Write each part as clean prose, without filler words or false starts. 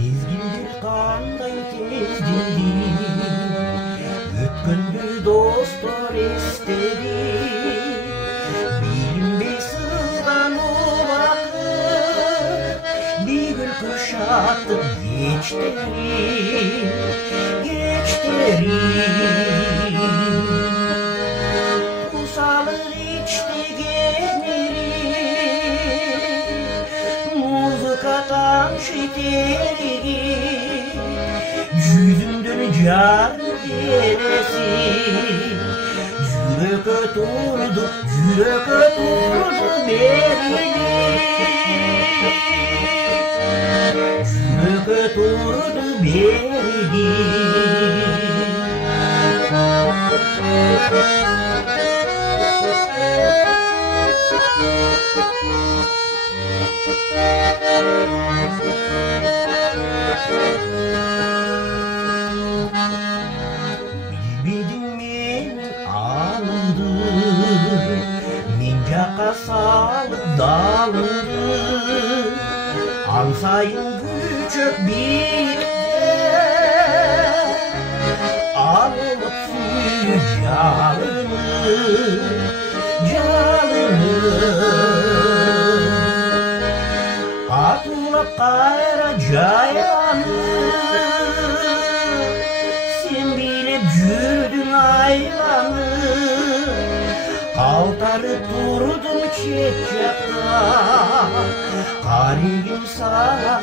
Mezgildir qanday tezdi, өткенді достар естеді, білінбей сызған уақыт, бейгүл күш атып кештері. Құсалық ішті кезмері, музыкатан шетерге, жүзімден жарып Жүрегі тұрды беріле, жүрегі тұрды беріле. Мен жаққа салып далынды, аңсайын күчіп биікте, алып сүйіп жалыны. Атылып қайра жайланып, сен билеп жүрдің айланып, Алтары тұрдым чет жақта, қарегім саға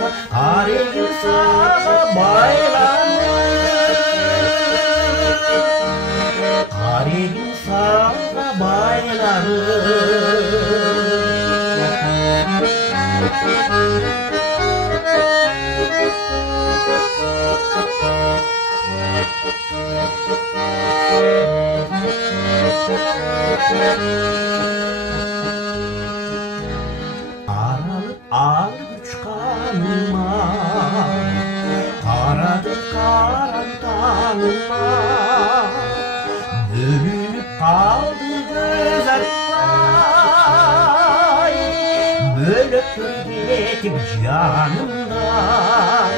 байланып, қарегім саға байланып. Aralып ұшқаныма, қарады қаран таңыма, бөлініп қалды көз арпай, бөліп кетіп жанымдай.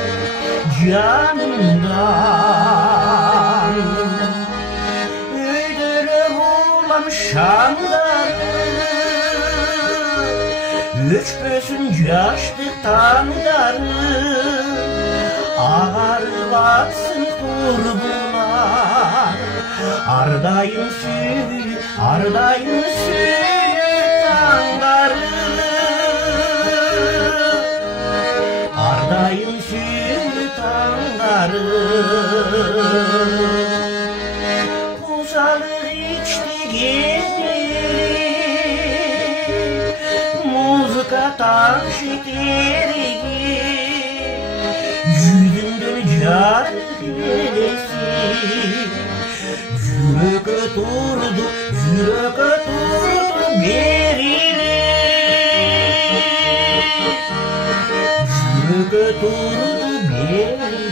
Өйдіріп улам шамдары, өшпесін жашты таңдары, ағарып атсын құрбылар, ардайым сүйіп таңдары, ардайым сүйіп таңдары. Құсалық ішті кезмері, музыкатан шетерге, жүзімден жарып елесіп, жүрегі тұрды беріле, жүрегі тұрды беріле.